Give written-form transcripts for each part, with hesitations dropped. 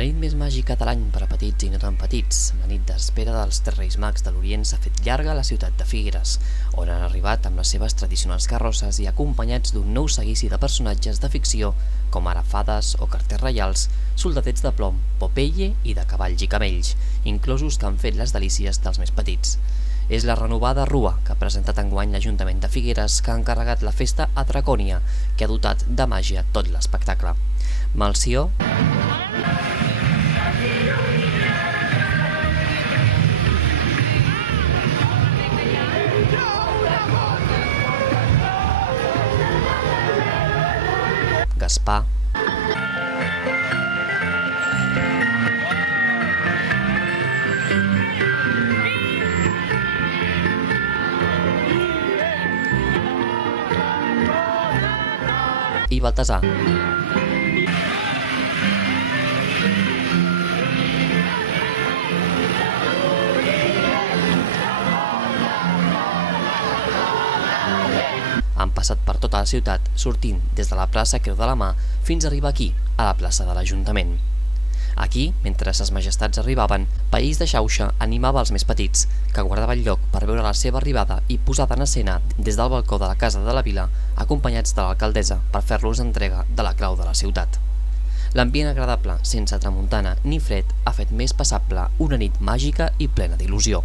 La nit més màgica de l'any per a petits i no tan petits, la nit d'espera dels tres Reis Mags de l'Orient s'ha fet llarga a la ciutat de Figueres, on han arribat amb les seves tradicionals carrosses i acompanyats d'un nou seguici de personatges de ficció com ara fades o carters reials, soldadets de plom, Popeye i de cavalls i camells, inclosos que han fet les delícies dels més petits. És la renovada Rua, que ha presentat enguany l'Ajuntament de Figueres, que ha encarregat la festa a Dracònia, que ha dotat de màgia tot l'espectacle. Melcior, Gaspar, i Baltasar. Han passat per tota la ciutat, sortint des de la plaça Creu de la Mà fins a arribar aquí, a la plaça de l'Ajuntament. Aquí, mentre ses majestats arribaven, País de Xauxa animava els més petits, que guardaven lloc per veure la seva arribada i posada en escena des del balcó de la Casa de la Vila, acompanyats de l'alcaldessa per fer-los entrega de la clau de la ciutat. L'ambient agradable, sense tramuntana ni fred, ha fet més passable una nit màgica i plena d'il·lusió.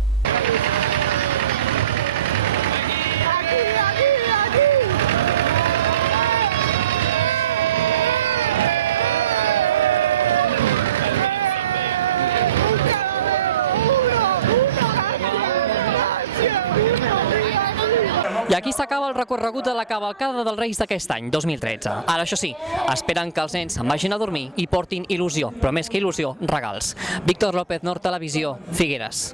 I aquí s'acaba el recorregut de la cavalcada dels Reis d'aquest any, 2013. Ara, això sí, esperen que els nens se'n vagin a dormir i portin il·lusió, però més que il·lusió, regals. Víctor López, Nord Televisió, Figueres.